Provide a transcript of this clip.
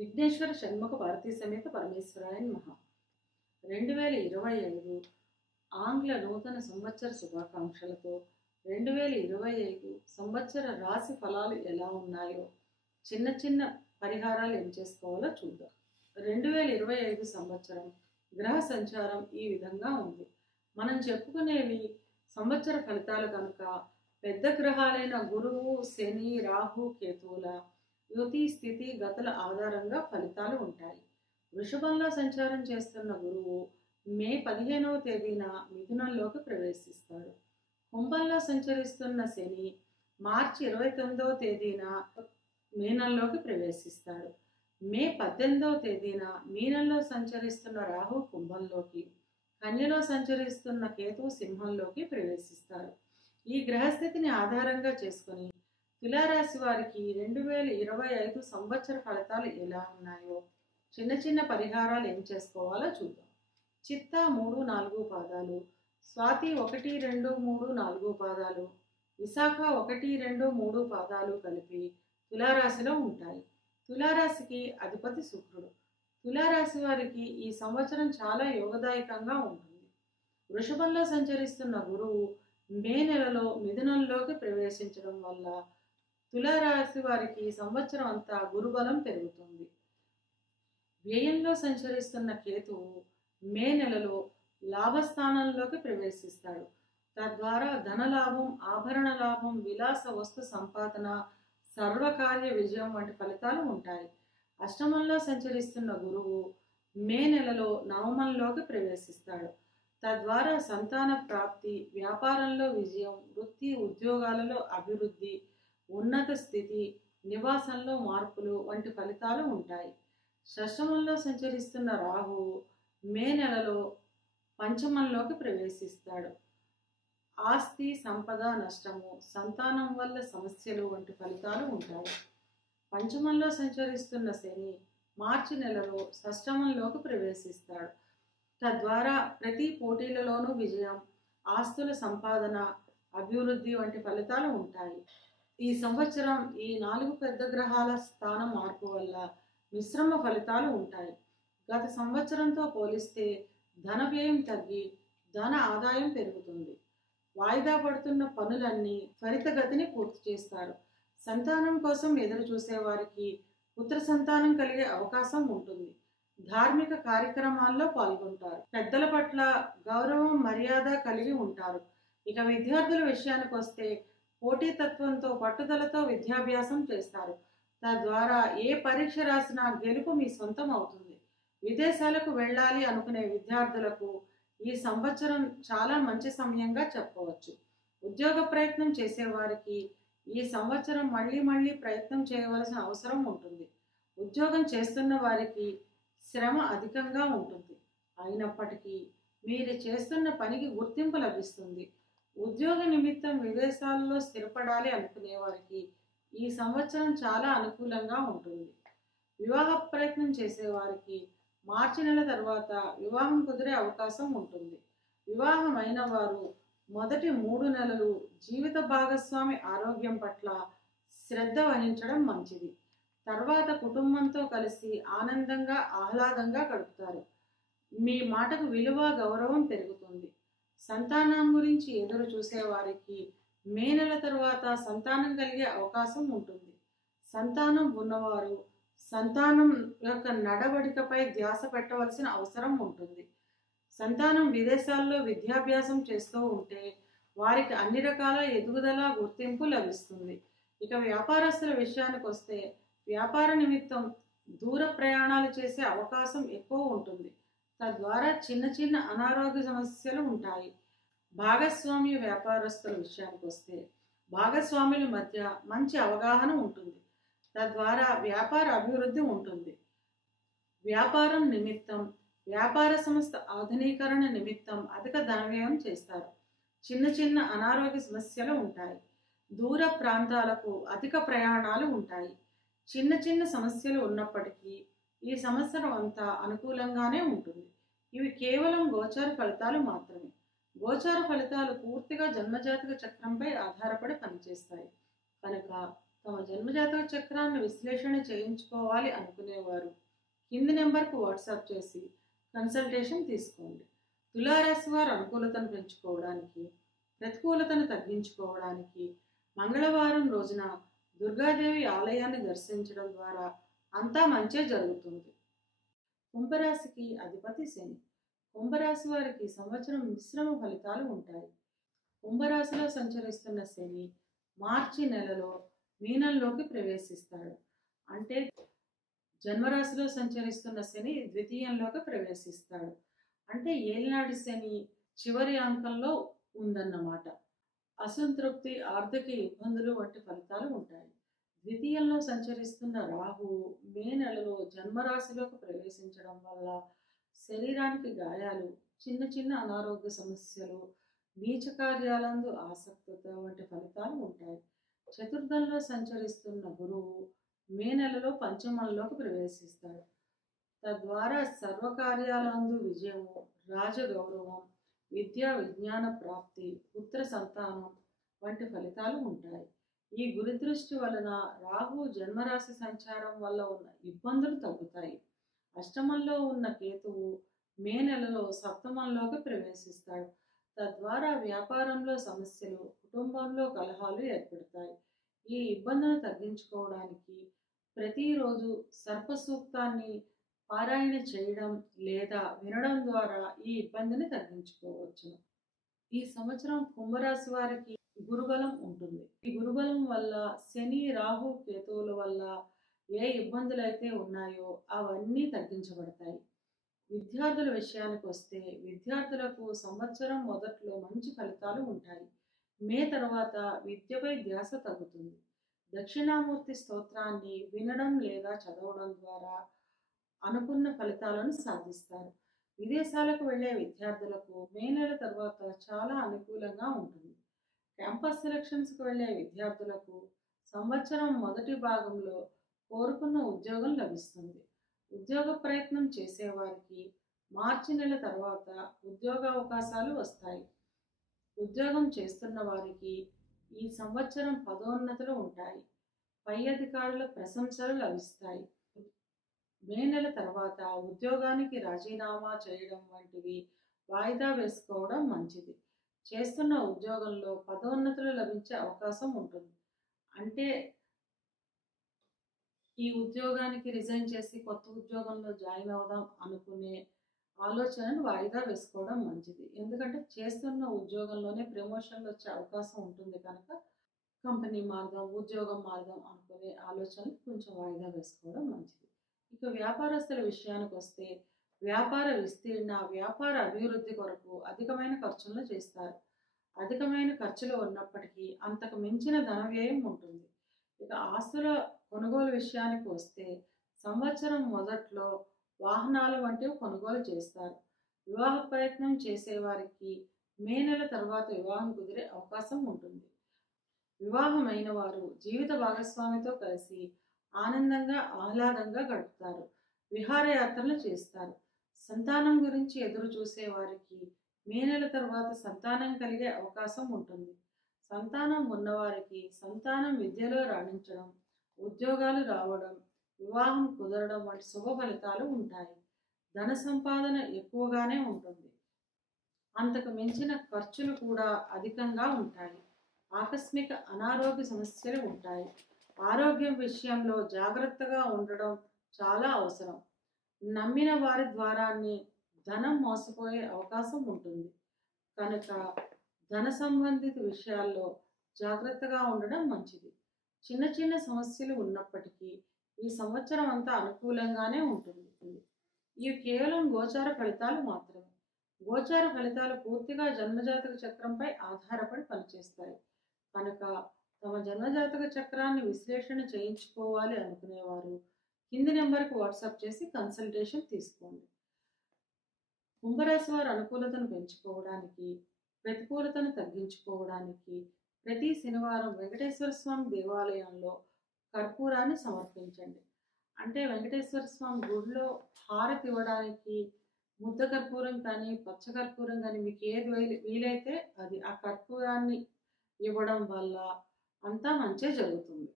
విఘ్నేశ్వర షణ్ముఖ భారతీ సమేత పరమేశ్వరాయ నమః. 2025 ఆంగ్ల నూతన సంవత్సర శుభాకాంక్షలతో 2025 సంవత్సర రాశి ఫలాలు ఎలా ఉన్నాయో చిన్న చిన్న పరిహారాలు ఏం చేసుకోవాలో చూద్దాం. 2025 సంవత్సరం గ్రహ సంచారం ఈ విధంగా ఉంది. మనం చెప్పుకునేవి సంవత్సర ఫలితాలు కనుక పెద్ద గ్రహాలైన గురువు, శని, రాహు, కేతువుల యుతి స్థితి గతుల ఆధారంగా ఫలితాలు ఉంటాయి. వృషభంలో సంచారం చేస్తున్న గురువు మే 15వ తేదీన మిథునంలోకి ప్రవేశిస్తాడు. కుంభంలో సంచరిస్తున్న శని మార్చి 29వ తేదీన మీనంలోకి ప్రవేశిస్తాడు. మే 18వ తేదీన మీనంలో సంచరిస్తున్న రాహు కుంభంలోకి, కన్యలో సంచరిస్తున్న కేతువు సింహంలోకి ప్రవేశిస్తారు. ఈ గ్రహస్థితిని ఆధారంగా చేసుకుని తులారాశి వారికి 2025 సంవత్సర ఫలితాలు ఎలా ఉన్నాయో చిన్న చిన్న పరిహారాలు ఏం చేసుకోవాలో చూద్దాం. చిత్త 3, 4 పాదాలు, స్వాతి 1, 2, 3, 4 పాదాలు, విశాఖ 1, 2, 3 పాదాలు కలిపి తులారాశిలో ఉంటాయి. తులారాశికి అధిపతి శుక్రుడు. తులారాశి వారికి ఈ సంవత్సరం చాలా యోగదాయకంగా ఉంటుంది. వృషభంలో సంచరిస్తున్న గురువు మే నెలలో మిథునంలోకి ప్రవేశించడం వల్ల తులారాశి వారికి సంవత్సరం అంతా గురుబలం పెరుగుతుంది. వ్యయంలో సంచరిస్తున్న కేతువు మే నెలలో లాభస్థానంలోకి ప్రవేశిస్తాడు. తద్వారా ధనలాభం, ఆభరణ లాభం, విలాస వస్తు సంపాదన, సర్వకార్య విజయం వంటి ఫలితాలు ఉంటాయి. అష్టమంలో సంచరిస్తున్న గురువు మే నెలలో నవమంలోకి ప్రవేశిస్తాడు. తద్వారా సంతాన ప్రాప్తి, వ్యాపారంలో విజయం, వృత్తి ఉద్యోగాలలో అభివృద్ధి, ఉన్నత స్థితి, నివాసంలో మార్పులు వంటి ఫలితాలు ఉంటాయి. షష్టమంలో సంచరిస్తున్న రాహువు మే నెలలో పంచమంలోకి ప్రవేశిస్తాడు. ఆస్తి, సంపద నష్టము, సంతానం వల్ల సమస్యలు వంటి ఫలితాలు ఉంటాయి. పంచమంలో సంచరిస్తున్న శని మార్చి నెలలో షష్టమంలోకి ప్రవేశిస్తాడు. తద్వారా ప్రతి పోటీలలోనూ విజయం, ఆస్తుల సంపాదన, అభివృద్ధి వంటి ఫలితాలు ఉంటాయి. ఈ సంవత్సరం ఈ 4 పెద్ద గ్రహాల స్థానం మార్పు వల్ల మిశ్రమ ఫలితాలు ఉంటాయి. గత సంవత్సరంతో పోలిస్తే ధన వ్యయం తగ్గి ధన ఆదాయం పెరుగుతుంది. వాయిదా పడుతున్న పనులన్నీ త్వరితగతిని పూర్తి చేస్తారు. సంతానం కోసం ఎదురు చూసే వారికి పుత్ర సంతానం కలిగే అవకాశం ఉంటుంది. ధార్మిక కార్యక్రమాల్లో పాల్గొంటారు. పెద్దల పట్ల గౌరవం, మర్యాద కలిగి ఉంటారు. ఇక విద్యార్థుల విషయానికి వస్తే పోటీతత్వంతో పట్టుదలతో విద్యాభ్యాసం చేస్తారు. తద్వారా ఏ పరీక్ష రాసినా గెలుపు మీ సొంతం అవుతుంది. విదేశాలకు వెళ్ళాలి అనుకునే విద్యార్థులకు ఈ సంవత్సరం చాలా మంచి సమయంగా చెప్పవచ్చు. ఉద్యోగ ప్రయత్నం చేసేవారికి ఈ సంవత్సరం మళ్ళీ ప్రయత్నం చేయవలసిన అవసరం ఉంటుంది. ఉద్యోగం చేస్తున్న వారికి శ్రమ అధికంగా ఉంటుంది. అయినప్పటికీ మీరు చేస్తున్న పనికి గుర్తింపు లభిస్తుంది. ఉద్యోగ నిమిత్తం విదేశాలలో స్థిరపడాలి అనుకునే వారికి ఈ సంవత్సరం చాలా అనుకూలంగా ఉంటుంది. వివాహ ప్రయత్నం చేసేవారికి మార్చి నెల తర్వాత వివాహం కుదిరే అవకాశం ఉంటుంది. వివాహమైన వారు మొదటి 3 నెలలు జీవిత భాగస్వామి ఆరోగ్యం పట్ల శ్రద్ధ వహించడం మంచిది. తర్వాత కుటుంబంతో కలిసి ఆనందంగా, ఆహ్లాదంగా గడుపుతారు. మీ మాటకు విలువ, గౌరవం పెరుగుతుంది. సంతానం గురించి ఎదురు చూసే వారికి మే నెల తర్వాత సంతానం కలిగే అవకాశం ఉంటుంది. సంతానం ఉన్నవారు సంతానం యొక్క నడవడికపై ధ్యాస పెట్టవలసిన అవసరం ఉంటుంది. సంతానం విదేశాల్లో విద్యాభ్యాసం చేస్తూ ఉంటే వారికి అన్ని రకాల ఎదుగుదల, గుర్తింపు లభిస్తుంది. ఇక వ్యాపారస్తుల విషయానికి వస్తే వ్యాపార నిమిత్తం దూర ప్రయాణాలు చేసే అవకాశం ఎక్కువ ఉంటుంది. తద్వారా చిన్న చిన్న అనారోగ్య సమస్యలు ఉంటాయి. భాగస్వామ్య వ్యాపారస్తుల విషయానికి వస్తే భాగస్వాముల మధ్య మంచి అవగాహన ఉంటుంది. తద్వారా వ్యాపార అభివృద్ధి ఉంటుంది. వ్యాపారం నిమిత్తం, వ్యాపార సంస్థ ఆధునీకరణ నిమిత్తం అధిక ధన వ్యయం చేస్తారు. చిన్న చిన్న అనారోగ్య సమస్యలు ఉంటాయి. దూర ప్రాంతాలకు అధిక ప్రయాణాలు ఉంటాయి. చిన్న చిన్న సమస్యలు ఉన్నప్పటికీ ఈ సంవత్సరం అంతా అనుకూలంగానే ఉంటుంది. ఇవి కేవలం గోచార ఫలితాలు మాత్రమే. గోచార ఫలితాలు పూర్తిగా జన్మజాతక చక్రంపై ఆధారపడి పనిచేస్తాయి. కనుక తమ జన్మజాతక చక్రాన్ని విశ్లేషణ చేయించుకోవాలి అనుకునేవారు కింది నెంబర్కు వాట్సాప్ చేసి కన్సల్టేషన్ తీసుకోండి. తులారాశి వారు అనుకూలతను పెంచుకోవడానికి, ప్రతికూలతను తగ్గించుకోవడానికి మంగళవారం రోజున దుర్గాదేవి ఆలయాన్ని దర్శించడం ద్వారా అంతా మంచే జరుగుతుంది. కుంభరాశికి అధిపతి శని. కుంభరాశి వారికి సంవత్సరం మిశ్రమ ఫలితాలు ఉంటాయి. కుంభరాశిలో సంచరిస్తున్న శని మార్చి నెలలో మీనంలోకి ప్రవేశిస్తాడు. అంటే జన్మరాశిలో సంచరిస్తున్న శని ద్వితీయంలోకి ప్రవేశిస్తాడు. అంటే ఏలినాటి శని చివరి అంకంలో ఉందన్నమాట. అసంతృప్తి, ఆర్థిక ఇబ్బందులు వంటి ఫలితాలు ఉంటాయి. ద్వితీయంలో సంచరిస్తున్న రాహువు మే నెలలో జన్మరాశిలోకి ప్రవేశించడం వల్ల శరీరానికి గాయాలు, చిన్న చిన్న అనారోగ్య సమస్యలు, నీచ కార్యాలందు ఆసక్తత వంటి ఫలితాలు ఉంటాయి. చతుర్థంలో సంచరిస్తున్న గురువు మే నెలలో పంచమంలోకి ప్రవేశిస్తాడు. తద్వారా సర్వకార్యాలందు విజయము, రాజగౌరవం, విద్యా విజ్ఞాన ప్రాప్తి, పుత్ర సంతానం వంటి ఫలితాలు ఉంటాయి. ఈ గురుదృష్టి వలన రాహు జన్మరాశి సంచారం వల్ల ఉన్న ఇబ్బందులు తగ్గుతాయి. అష్టమంలో ఉన్న కేతువు మే నెలలో సప్తమంలోకి ప్రవేశిస్తాడు. తద్వారా వ్యాపారంలో సమస్యలు, కుటుంబంలో కలహాలు ఏర్పడతాయి. ఈ ఇబ్బందులు తగ్గించుకోవడానికి ప్రతిరోజు సర్పసూక్తాన్ని పారాయణ చేయడం లేదా వినడం ద్వారా ఈ ఇబ్బందిని తగ్గించుకోవచ్చు. ఈ సంవత్సరం కుంభరాశి వారికి గురుబలం ఉంటుంది. ఈ గురుబలం వల్ల శని, రాహు, కేతువుల వల్ల ఏ ఇబ్బందులు అయితే ఉన్నాయో అవన్నీ తగ్గించబడతాయి. విద్యార్థుల విషయానికి వస్తే విద్యార్థులకు సంవత్సరం మొదట్లో మంచి ఫలితాలు ఉంటాయి. మే తర్వాత విద్యపై ధ్యాస తగ్గుతుంది. దక్షిణామూర్తి స్తోత్రాన్ని వినడం లేదా చదవడం ద్వారా అనుకున్న ఫలితాలను సాధిస్తారు. విదేశాలకు వెళ్ళే విద్యార్థులకు మే నెల తర్వాత చాలా అనుకూలంగా ఉంటుంది. క్యాంపస్ సెలక్షన్స్కి వెళ్ళే విద్యార్థులకు సంవత్సరం మొదటి భాగంలో కోరుకున్న ఉద్యోగం లభిస్తుంది. ఉద్యోగ ప్రయత్నం చేసేవారికి మార్చి నెల తర్వాత ఉద్యోగ అవకాశాలు వస్తాయి. ఉద్యోగం చేస్తున్న వారికి ఈ సంవత్సరం పదోన్నతులు ఉంటాయి. పై అధికారుల ప్రశంసలు లభిస్తాయి. మే నెల తర్వాత ఉద్యోగానికి రాజీనామా చేయడం వంటివి వాయిదా వేసుకోవడం మంచిది. చేస్తున్న ఉద్యోగంలో పదోన్నతులు లభించే అవకాశం ఉంటుంది. అంటే ఈ ఉద్యోగానికి రిజైన్ చేసి కొత్త ఉద్యోగంలో జాయిన్ అవుదాం అనుకునే ఆలోచనను వాయిదా వేసుకోవడం మంచిది. ఎందుకంటే చేస్తున్న ఉద్యోగంలోనే ప్రమోషన్లు వచ్చే అవకాశం ఉంటుంది కనుక కంపెనీ మారదాం, ఉద్యోగం మారదాం అనుకునే ఆలోచనలు కొంచెం వాయిదా వేసుకోవడం మంచిది. ఇక వ్యాపారస్తుల విషయానికి వస్తే వ్యాపార విస్తీర్ణ, వ్యాపార అభివృద్ధి కొరకు అధికమైన ఖర్చులను చేస్తారు. అధికమైన ఖర్చులు ఉన్నప్పటికీ అంతకు మించిన ధన వ్యయం ఉంటుంది. ఇక ఆస్తుల కొనుగోలు విషయానికి వస్తే సంవత్సరం మొదట్లో వాహనాలు వంటివి కొనుగోలు చేస్తారు. వివాహ ప్రయత్నం చేసేవారికి మే నెల తర్వాత వివాహం కుదిరే అవకాశం ఉంటుంది. వివాహమైన వారు జీవిత భాగస్వామితో కలిసి ఆనందంగా, ఆహ్లాదంగా గడుపుతారు. విహారయాత్రలు చేస్తారు. సంతానం గురించి ఎదురు చూసే వారికి మే నెల తర్వాత సంతానం కలిగే అవకాశం ఉంటుంది. సంతానం ఉన్నవారికి సంతానం విద్యలో రాణించడం, ఉద్యోగాలు రావడం, వివాహం కుదరడం వంటి శుభ ఫలితాలు ఉంటాయి. ధన సంపాదన ఎక్కువగానే ఉంటుంది. అంతకు మించిన ఖర్చులు కూడా అధికంగా ఉంటాయి. ఆకస్మిక అనారోగ్య సమస్యలు ఉంటాయి. ఆరోగ్యం విషయంలో జాగ్రత్తగా ఉండడం చాలా అవసరం. నమ్మిన వారి ద్వారానే ధనం మోసపోయే అవకాశం ఉంటుంది కనుక ధన సంబంధిత విషయాల్లో జాగ్రత్తగా ఉండడం మంచిది. చిన్న చిన్న సమస్యలు ఉన్నప్పటికీ ఈ సంవత్సరం అంతా అనుకూలంగానే ఉంటుంది. ఇవి కేవలం గోచార ఫలితాలు మాత్రమే. గోచార ఫలితాలు పూర్తిగా జన్మజాతక చక్రంపై ఆధారపడి పనిచేస్తాయి కనుక తమ జన్మజాతక చక్రాన్ని విశ్లేషణ చేయించుకోవాలి అనుకునేవారు కింది నెంబర్కి వాట్సాప్ చేసి కన్సల్టేషన్ తీసుకోండి. కుంభరాశి వారు అనుకూలతను పెంచుకోవడానికి, ప్రతికూలతను తగ్గించుకోవడానికి ప్రతి శనివారం వెంకటేశ్వర స్వామి దేవాలయంలో కర్పూరాన్ని సమర్పించండి. అంటే వెంకటేశ్వర స్వామి గుడిలో హారతి ఇవ్వడానికి ముద్ద కర్పూరం కానీ, పచ్చ కర్పూరం కానీ మీకు ఏది వీలైతే అది ఆ కర్పూరాన్ని ఇవ్వడం వల్ల అంతా మంచే జరుగుతుంది.